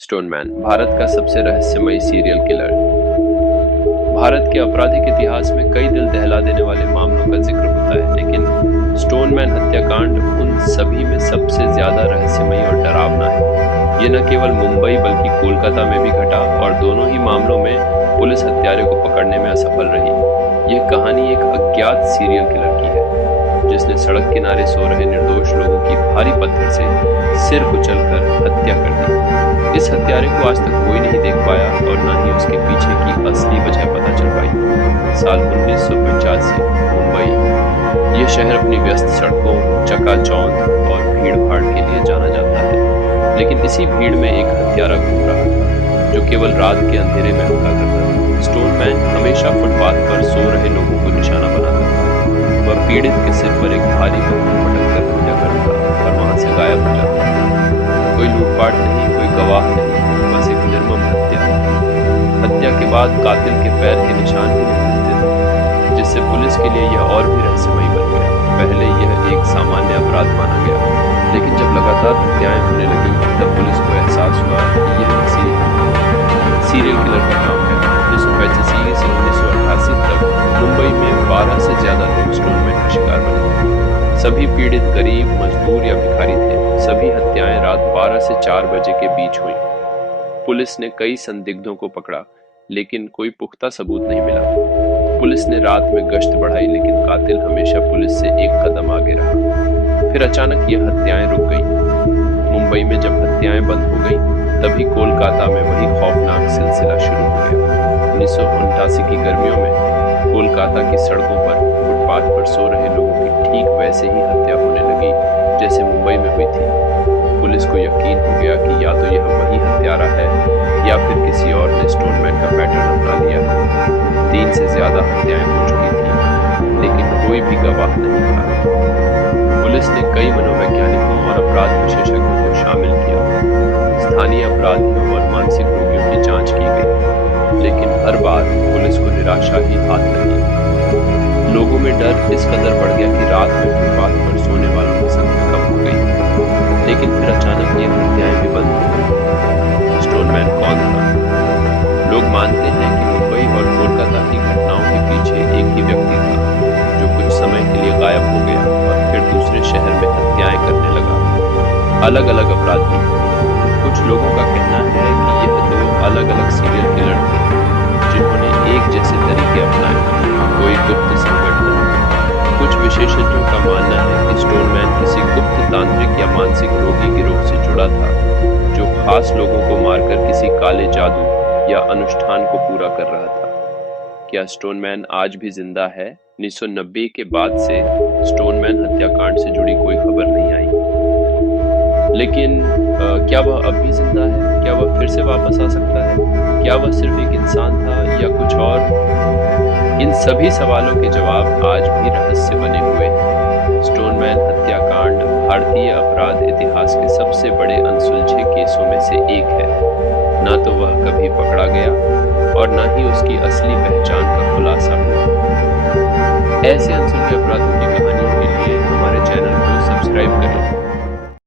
Stoneman Bharat का सबसे रहस्यमयी सीरियल किलर। भारत के आपराधिक इतिहास में कई दिल दहला देने वाले मामलों का जिक्र होता है, लेकिन स्टोनमैन हत्याकांड उन सभी में सबसे ज्यादा रहस्यमयी और डरावना है। ये न केवल मुंबई बल्कि कोलकाता में भी घटा और दोनों ही मामलों में पुलिस हत्यारे को पकड़ने में असफल रही। यह कहानी एक अज्ञात सीरियल किलर की है जिसने सड़क किनारे सो रहे निर्दोष लोगों की भारी पत्थर से सिर कुचलकर हत्या कर दी। इस हत्यारे को आज तक कोई नहीं देख पाया और न ही उसके पीछे की असली वजह पता चल पाई। साल 1985 मुंबई। ये शहर अपनी व्यस्त सड़कों, चकाचौंध और भीड़-भाड़ के लिए जाना जाता है, लेकिन इसी भीड़ में एक हत्यारा घूम रहा था जो केवल रात के अंधेरे में हमला करता था। स्टोनमैन हमेशा फुटपाथ पर सो रहे लोगों को निशाना बनाता था। वह पीड़ित के सिर पर एक भारी बंदूक पटक कर हत्या करता और वहां से गायब हो जाता। कोई लूटपाट नहीं, कोई गवाह नहीं, बस एक निर्मम हत्या। हत्या के बाद कातिल के पैर के निशान भी नहीं मिलते थे, जिससे पुलिस के लिए यह और भी रहस्यमयी बन गया। पहले यह एक सामान्य अपराध माना गया, लेकिन जब लगातार हत्याएं होने लगी तब पुलिस को एहसास हुआ कि यह किसी सीरियल किलर का काम है। 1985 से 1988 तक मुंबई में 12 से ज्यादा लोग स्टोनमैन का शिकार बने। सभी पीड़ित गरीब, मजदूर या भिखारी थे। सभी हत्याएं रात 12 से 4 बजे के बीच हुई। पुलिस ने कई संदिग्धों को पकड़ा, लेकिन कोई पुख्ता सबूत नहीं मिला। पुलिस ने रात में गश्त बढ़ाई, लेकिन कातिल हमेशा पुलिस से एक कदम आगे रहा। फिर अचानक यह हत्याएं रुक गईं। मुंबई में जब हत्याएं बंद हो गईं, तभी कोलकाता में वही खौफनाक सिलसिला शुरू हो गया। 1989 की गर्मियों में कोलकाता की सड़कों पर फुटपाथ पर सो रहे लोगों की ठीक वैसे ही हत्या होने लगी जैसे मुंबई में हुई थी। पुलिस को यकीन हो गया कि या तो यह वही हत्यारा है या फिर किसी और ने स्टोनमैन का पैटर्न अपना लिया है। 3 से ज्यादा हत्याएं हो चुकी थी, लेकिन कोई भी गवाह नहीं था। पुलिस ने कई मनोवैज्ञानिकों और अपराध विशेषज्ञों को शामिल किया। स्थानीय अपराधियों और मानसिक रोगियों की जांच की गई, लेकिन हर बार पुलिस को निराशा ही हाथ लगी। लोगों में डर इस कदर बढ़ गया कि रात में फुटपाथ पर सोने वालों की संख्या कम हो गई। लेकिन फिर अचानक ये हत्याएं भी बंद हो गई। स्टोनमैन कौन था? लोग मानते हैं कि मुंबई और कोलकाता की घटनाओं के पीछे एक ही व्यक्ति था जो कुछ समय के लिए गायब हो गया और फिर दूसरे शहर में हत्याएं करने लगा। अलग अलग अपराधी। कुछ लोगों का कहना है कि यह 2 अलग अलग सीरियल किलर थे जिन्होंने एक जैसे तरीके अपनाए। कोई गुप्त संगठन। कुछ विशेषज्ञों का मानना है कि स्टोनमैन किसी गुप्त तांत्रिक या मानसिक रोगी गिरोह से जुड़ा था जो खास लोगों को मारकर किसी काले जादू या अनुष्ठान को पूरा कर रहा था। क्या स्टोनमैन आज भी जिंदा है? 1990 के बाद से स्टोनमैन हत्याकांड से जुड़ी कोई खबर नहीं आई, लेकिन क्या वह अब भी जिंदा है? क्या वह फिर से वापस आ सकता है? क्या वह सिर्फ एक इंसान था या कुछ और? इन सभी सवालों के जवाब आज भी रहस्य बने हुए हैं। स्टोनमैन हत्याकांड भारतीय अपराध इतिहास के सबसे बड़े अनसुलझे केसों में से एक है। न तो वह कभी पकड़ा गया और न ही उसकी असली पहचान का खुलासा हुआ। ऐसे अनसुलझे अपराधों की कहानियों के लिए हमारे चैनल को सब्सक्राइब करें।